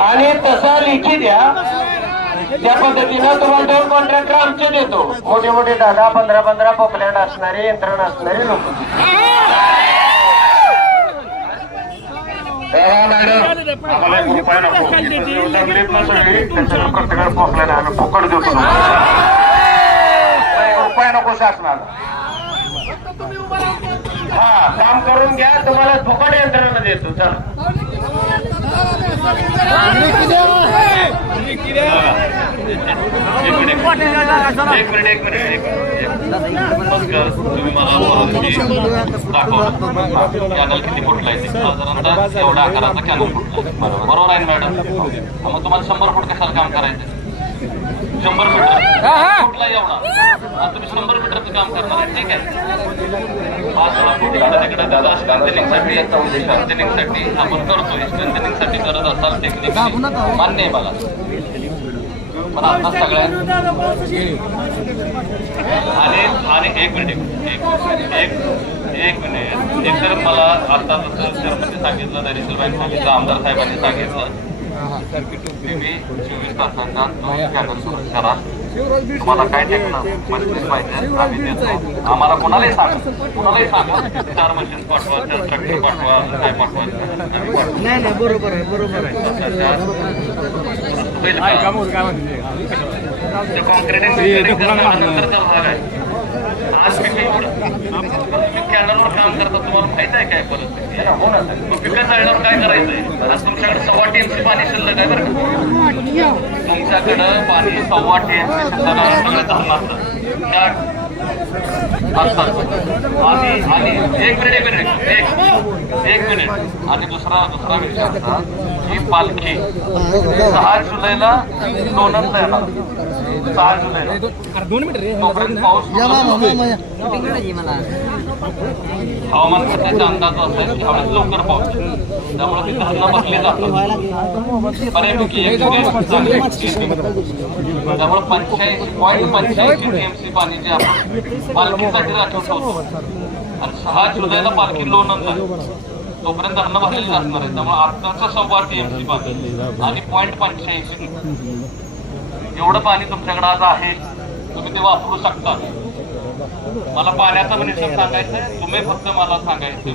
आणि तसा लिखी द्या. त्या पद्धतीनं तुम्हाला दोन कॉन्ट्रॅक्टर आमचे देतो. मोठे मोठे दहा पंधरा पंधरा पॉपलँड असणारे यंत्रणा असणारे लोक. आम्ही फुकट देतो. रुपया नको शासनाला. हा काम करून घ्या तुम्हाला फुकट यंत्रणा देतो. चला. कॅनल किती फुटला आहे साधारणतः एवढ्या आकाराचा कॅनल फुटला बरोबर आहे ना मॅडम मग तुम्हाला शंभर फुट कशाला काम करायचं शंभर मीटर. फुटला एवढा. तुम्ही शंभर मीटरचं काम करणार आहे. ठीक आहे? पाच सोळा फूट इकडे तिकडे दादा स्ट्रेंथनिंगसाठी स्ट्रेंथनिंगसाठी आपण करतोय. स्ट्रेंथनिंगसाठी करत असाल टेक्निक मान्य आहे मला. पण आता सगळ्यात आणि आणि एक मिनिट. एक एक एक मिनिट. एक तर मला आता जसं चेअरमनने सांगितलं दरिशीलबाईंनी सांगितलं आमदार साहेबांनी सांगितलं तुम्हाला काय मशीन पाहिजे आम्ही देतो आम्हाला कोणालाही सांगा कोणालाही सांगा चार मशीन पाठवा चार ट्रॅक्टर पाठवा काय पाठवा नाही नाही बरोबर आहे बरोबर आहे नंतरचा आज मी तुम्ही कॅनलवर काम करता तुम्हाला माहीत आहे काय परिस्थिती? मग पिकं चालल्यावर काय करायचंय? आज तुमच्याकडे सव्वा टीएमसी पाणी शिल्लक आहे बरं का. तुमच्याकडं पाणी सव्वा टीएमसी शिल्लक. आणि आणि एक मिनिट एक मिनिट एक एक मिनिट. आणि दुसरा दुसरा विषय असा ही पालखी सहा जुलैला लोणंदला येणार. सहा हवामान खात्याचा अंदाज असा की ह्यावेळेस लवकर पाऊस त्यामुळे ते धरणं भरले जातात बऱ्यापैकी एक त्यामुळे पंच्याऐंशी पॉईंट पंच्याऐंशी टीएमसी पाणी जे आपण पालखीसाठी राखून ठेवतो आणि सहा जुलैला पालखी लोन आहे तोपर्यंत धरणं भरलेली असणार आहे त्यामुळे आत्ताचा सव्वा टीएमसी पाणी आणि पॉईंट पंच्याऐंशी एवढं पाणी तुमच्याकडे आज आहे तुम्ही ते वापरू शकता. मला पाण्याचा पण हिशोब सांगायचा तुम्ही फक्त मला सांगायचे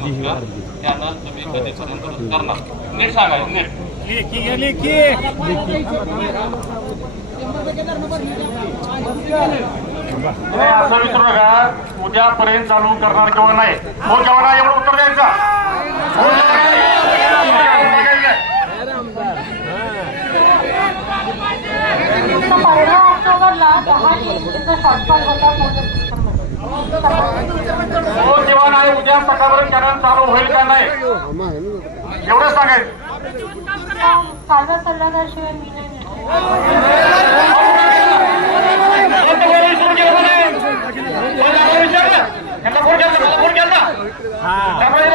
कॅनल तुम्ही कधीपर्यंत करणार. नीट सांगायचं नीट. नाही असं विचारू नका उद्यापर्यंत चालू करणार किंवा नाही. हो किंवा नाही एवढं उत्तर द्यायचं. ऑक्टोबरला दहा शॉर्टफॉल होता हो नाही उद्या सकाळपर्यंत कॅनल चालू होईल का नाही? एवढंच सांगायचं. साधा सल्लागारशिवाय मी नाही त्यामुळे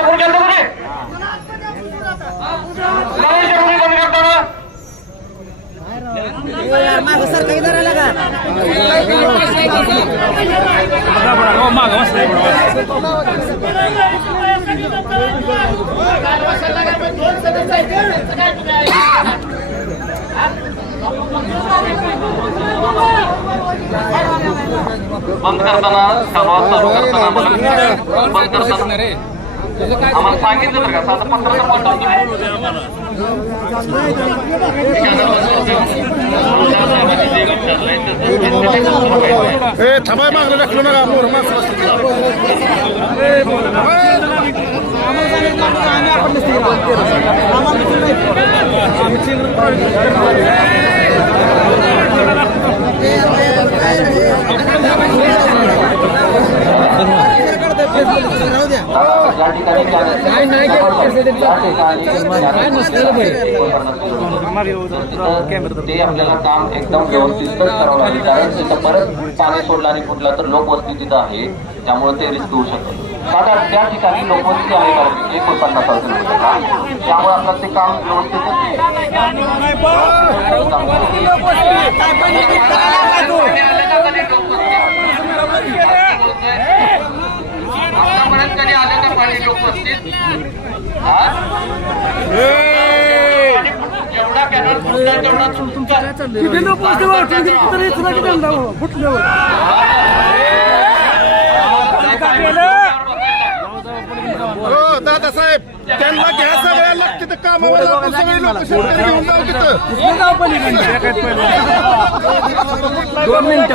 बंद करताना सर्वात चालू करताना आम्हाला बंद करताना आम्हाला सांगितलं बरं का? साधं पंधरा पाठवतो ए थांबाय मागलं ढकलू नका मोर या ठिकाणी ते आपल्याला काम एकदम व्यवस्थितच करावं सोडलं आणि तर लोकवस्ती तिथं आहे रिस्क होऊ शकतं आता त्या ठिकाणी लोकवस्ती आहे कारण एक पन्नास किलोमीटर त्यामुळे आपल्याला ते काम आतापर्यंत लोकवस्तीत कॅनल तेवढा तुमचा हो दादासाहेब त्यांना घ्या सगळ्यांना तिथं कामावर सगळे लोक शेतकरी घेऊन जाऊ तिथं दोन मिनिट.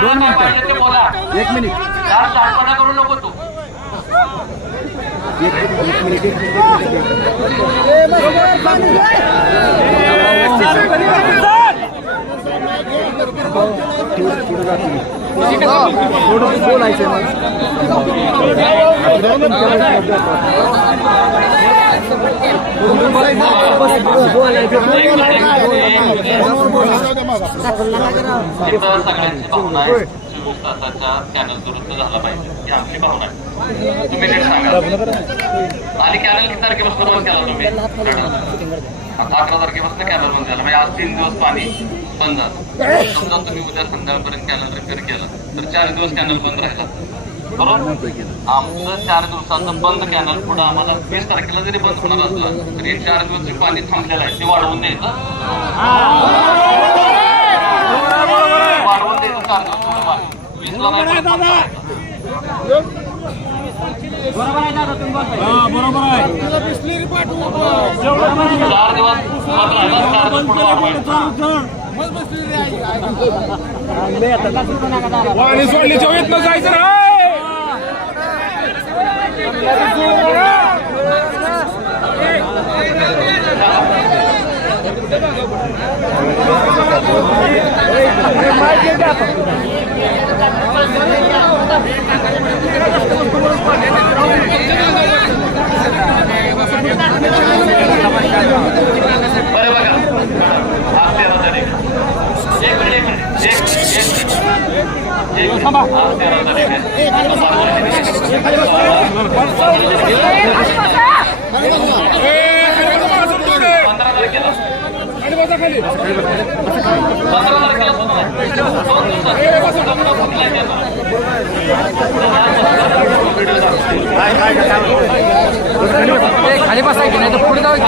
दोन मिनिट. एक मिनिट. करू नको तू. थोडं बोलायचं मला इथं सगळ्यांची भावना आहे चोवीस तासाच्या चॅनल दुरुस्त झाला पाहिजे. ही आमची भावना आहे. तुम्ही नीट सांगा. आणि कॅनल किती तारखेपासून बंद केला तुम्ही? अकरा तारखेपासून कॅनल बंद झाला म्हणजे आज तीन दिवस पाणी बंद झालं. समजा तुम्ही उद्या संध्याकाळपर्यंत कॅनल रिपेअर केलं तर चार दिवस कॅनल बंद राहिला. बरोबर? आमचं चार दिवसाचं बंद कॅनल पुढे आम्हाला वीस तारखेला जरी बंद होणार असलं तरी चार दिवस जे पाणी थांबलेलं आहे ते वाढवून द्यायचं. वाढवून द्यायचं चार दिवस. पुढं पाणी वीसला नाही परत बंद करायचं. चार दिवस बंद राहिला चार दिवस पुढे वाढवायचं पाणी सोडली चोवीस न जायचं नाही बरं बघा येणार? खाली बसायची नाही तर पुढे जाऊ एक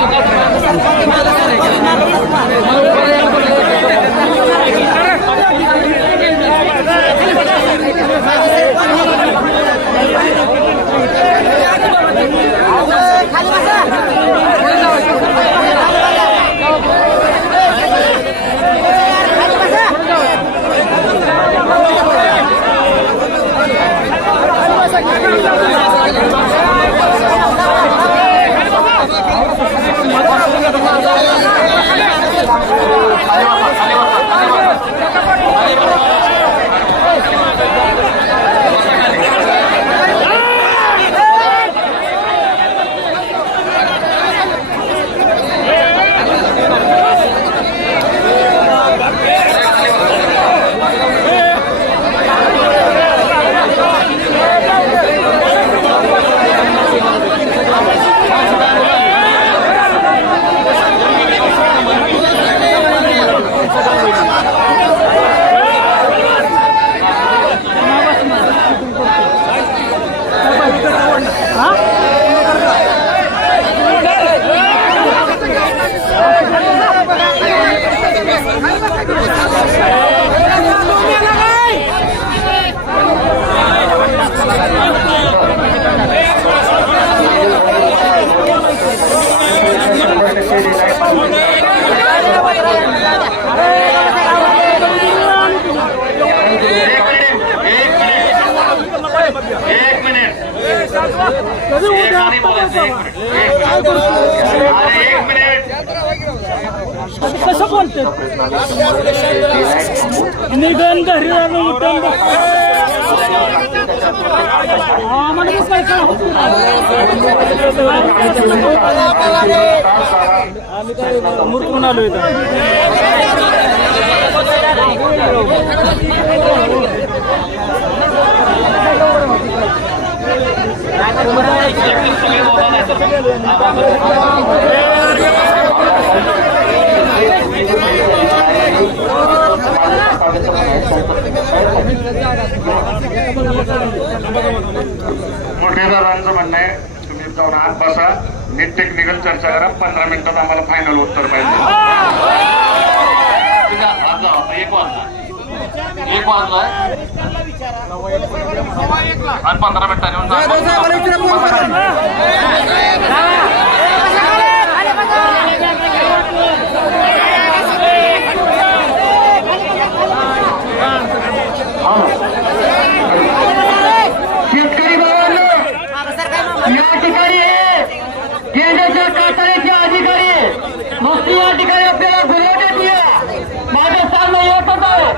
कसं बोलते निघन घरी आम्ही काय आलो इथं. दादांचं म्हणणं आहे तुम्ही जाऊन आत बसा. नीट टेक्निकल चर्चा करा. पंधरा मिनिटात आम्हाला फायनल उत्तर पाहिजे. एक वाजता एक वाजलाय आणि पंधरा मिनिटांनी येऊन जा. शेतकरी भावांनो या ठिकाणी केंद्राच्या कारखान्याचे अधिकारी नुसती या ठिकाणी आपल्याला बोलवण्यात येईल माझं सांगणं एकच आहे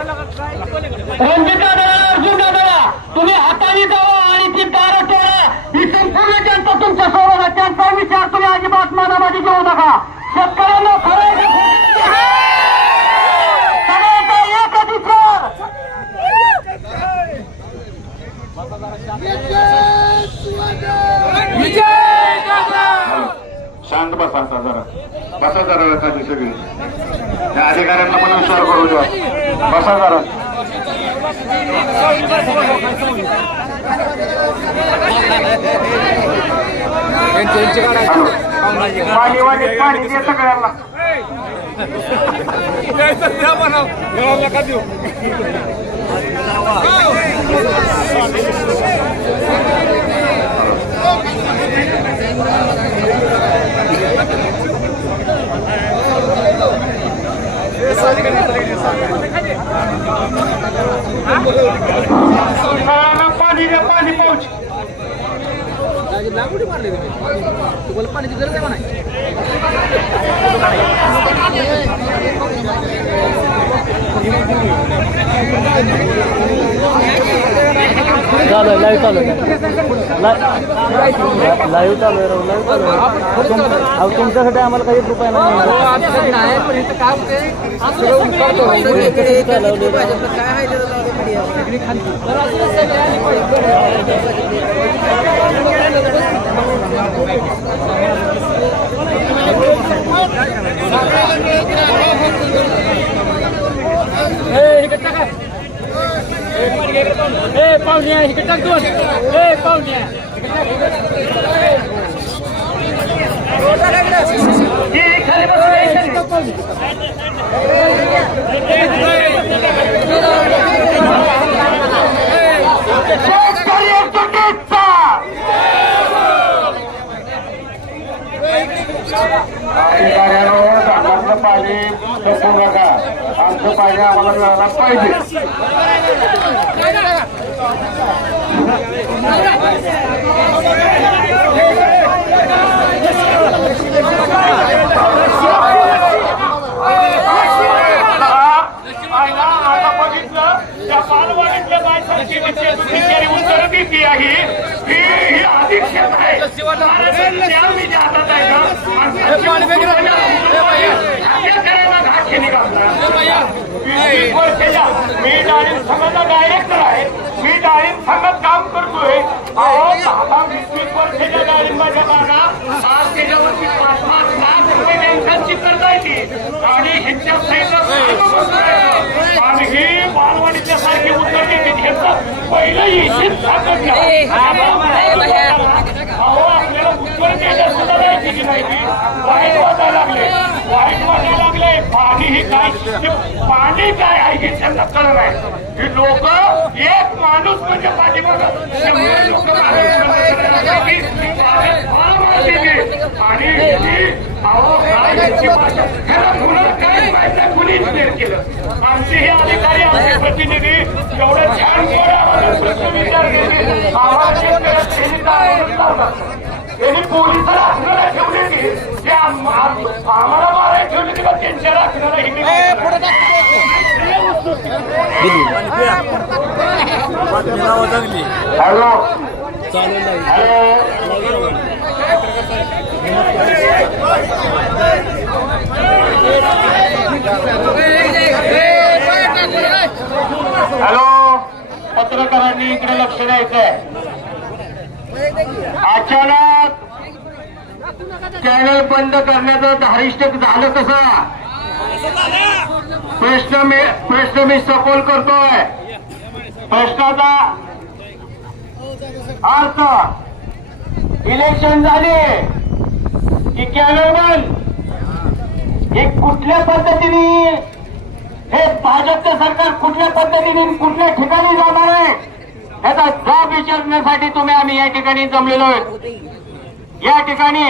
रंजिता दळा अर्जुन दादा तुम्ही हाताने जावा आणि ती दारं तोडा ही संपूर्ण जनता तुमच्यासोबत आहे. त्यांचा विचार तुम्ही अजिबात मनामध्ये घेऊ नका शेतकऱ्यांना खरं आहे का खोटं आहे? सगळ्यांचा एकच विचार शांत बसा आता जरा बसा जरा खाली सगळी. त्या अधिकाऱ्यांना पण विचार करू द्या. बसा जरा. पाणी वाणी पाणी दे सगळ्यांना. सगळ्यांना पाणी द्या पाणी पाऊच. तुम्ही तुम्हाला पाण्याची गरज आहे म्हणा चालू आहे लाईव्ह चालू आहे. लाईव्ह चालू आहे राहू लाईव्ह चालू आहे. अहो तुमच्यासाठी आम्हाला काही रुपये नाही आमच्यासाठी नाही पण इथं काय होते सगळं उतारतो भाजपचं काय आहे इकडे टाक दोन. ए, आमचं पाहिजे आम्हाला मिळायला पाहिजे आईला आता बघितलं त्या बालवाडीतल्या बिचारी उत्तरं देते आहे. ही ही अधीक्षक आहे. त्या मी ज्या हातात आहे का अधिकाऱ्याला घाट केली वर्षाच्या मी डाळिंब संघाचा डायरेक्टर आहे. मी डाळिंब संघात काम करतोय. अहो दहा वीस वीस वर्षाच्या डाळिंबाच्या बागा आज त्याच्यावरती पाच पाच लाख रुपये बँकांची कर्ज आहे ती. आणि ह्यांच्या साईडला आणि ही बालवाडीच्या सारखी उत्तर देते पहिलं येशील. साखर अहो आपल्याला उत्तर द्यायला सुद्धा द्यायची की नाही ती वाईट वाटायला लागले. वाईट वाटायला लागले. पाणी ही काय? पाणी काय आहे हे त्यांना कळलं नाही. ही लोक एक माणूस म्हणजे पाठीमागं. शंभर लोक आणि ही, अहो काय भाषा? काय? माहिती कुणीच नाही केलं. आमचे हे अधिकारी आमचे प्रतिनिधी एवढं छान प्रश्न विचारले लावतात त्यांनी पोलिसाला हाकणाला ठेवले की आम- आम्हाला मारायला ठेवले की बा त्यांच्या राखणाला हिंदी हॅलो. हॅलो. सगळ्यांनी इकडे लक्ष द्यायचंय. अचानक चॅनल बंद करण्याचं धारिष्ट झालं कसं प्रश्न मी प्रश्न मी सपोल करतोय. प्रश्नाचा अर्थ इलेक्शन झाले की कॅनल बंद. हे कुठल्या पद्धतीने हे भाजपचं सरकार कुठल्या पद्धतीने कुठल्या ठिकाणी जाणार आहे? याचा जॉब विचारण्यासाठी तुम्ही आम्ही या ठिकाणी जमलेलो आहोत. या ठिकाणी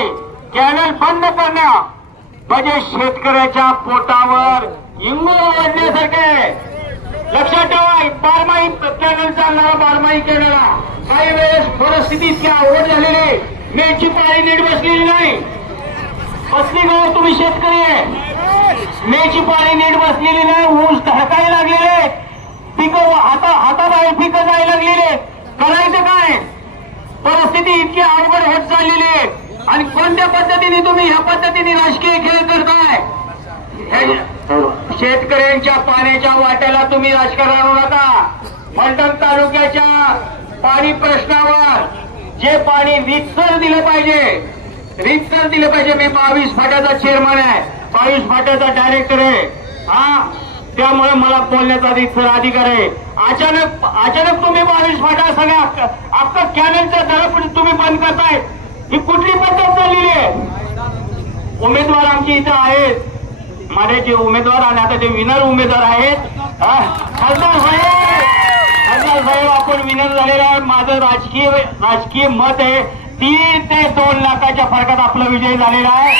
कॅनल बंद करणं म्हणजे शेतकऱ्याच्या पोटावर इंगू ओढण्यासारखे. लक्षात ठेवा बारमाही कॅनल चालणारा बारमाही कॅनल काही वेळेस परिस्थिती इतकी आवड झालेली मेची पाळी नीट बसलेली नाही. बसली गाव तुम्ही शेतकरी आहे. मेची पाळी नीट बसलेली नाही ऊस धडकायला लागलेले पिकं हाता हाताबाहेर पिकं जायला लागलेले. करायचं काय? परिस्थिती इतकी अवघड होत चाललेली आहे. आणि कोणत्या पद्धतीने तुम्ही ह्या पद्धतीने राजकीय खेळ करताय? शेतकऱ्यांच्या पाण्याच्या वाट्याला तुम्ही राजकारण आणू नका. फलटण तालुक्याच्या पाणी प्रश्नावर जे पाणी रितसर दिलं पाहिजे रीतसर दिलं पाहिजे. मी बावीस फाट्याचा चेअरमन आहे. बावीस फाट्याचा डायरेक्टर आहे. हा? त्यामुळे मला बोलण्याचा रीतसर अधिकार आहे. अचानक अचानक तुम्ही बावीस फाटा सगळ्या अख्खा कॅनलच्या दर तुम्ही बंद करताय. ही कुठली पद्धत चाललेली आहे? उमेदवार आमचे इथं आहेत. माझे जे उमेदवार आणि आता जे विनर उमेदवार आहेत हा, खासदार साहेब खासदार साहेब आपण विनर झालेला आहे. माझं राजकीय राजकीय मत आहे तीन ते दोन लाखाच्या फरकात आपला विजय झालेला आहे.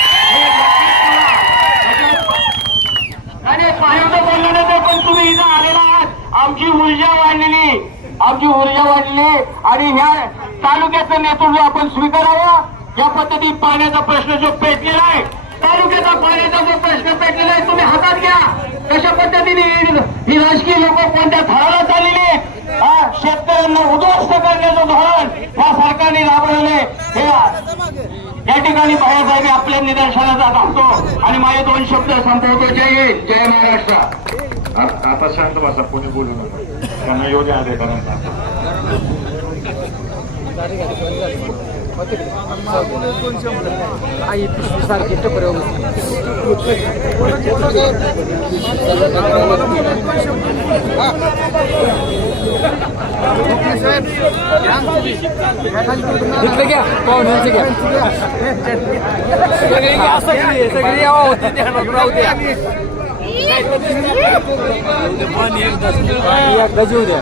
ठेवा. आणि पाहिजे बोलल्यानंतर पण तुम्ही इथं आलेला आहात. आमची ऊर्जा वाढलेली आमची ऊर्जा वाढलेली आणि ह्या तालुक्याचं नेतृत्व आपण स्वीकारावं? या पद्धतीत पाण्याचा प्रश्न जो पेटलेला आहे तालुक्याचा पाण्याचा जो प्रश्न पेटलेला आहे तुम्ही हातात घ्या. कशा पद्धतीने ही राजकीय लोक कोणत्या थराला चाललेली आहेत? हा, शेतकऱ्यांना उद्ध्वस्त करण्याचं धोरण या सरकारने राबवलेले हे या ठिकाणी बाळासाहेब आपल्या निदर्शनाचा टाकतो आणि माझे दोन शब्द संपवतो. जय हिंद जय महाराष्ट्र. आता शांत बसा कोणी बोलू नका. त्यांना योग्य द्या अधिकाऱ्यांना आई पिशवी सारखी टपरे इथलं घ्या पाहुण्यांचं घ्या सगळी घ्या सगळी सगळी यावा होती ध्यानात राहू द्या एकदा जीव द्या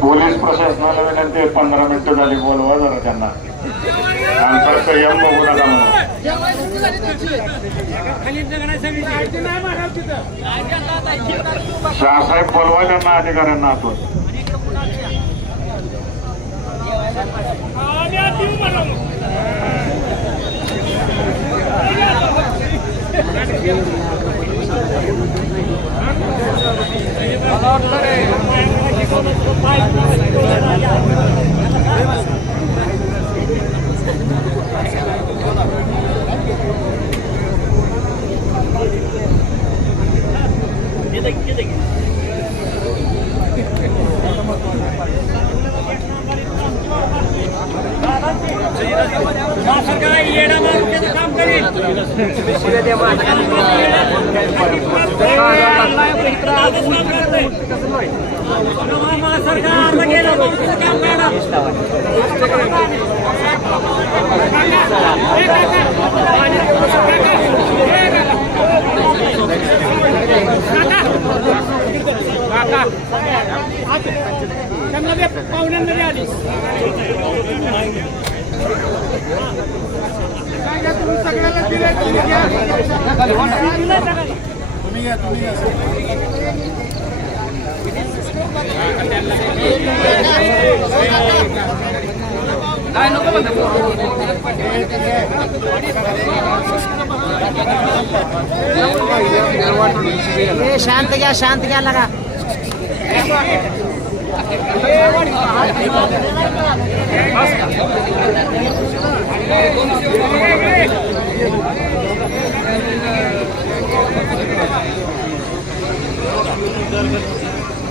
पोलीस प्रशासनाला विनंती आहे पंधरा मिनिटं झाली बोलवा जरा त्यांना. आमचा संयम बघू नका म्हणून. बोलवा त्यांना अधिकाऱ्यांना आतून पाहुण्यांमध्ये आली सगळ्याला तुम्ही घ्या तुम्ही घ्या शांत घ्या शांत घ्या लगा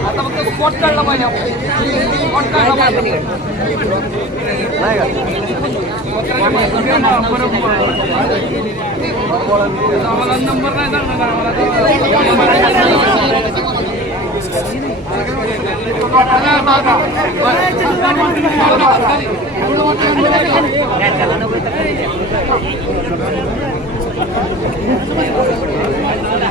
आता फक्त स्पॉट काढला पाहिजे स्पॉट काढला पाहिजे. आम्हाला नंबर नाही सांगणार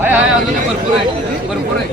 आहे आहे अजून भरपूर आहे भरपूर आहे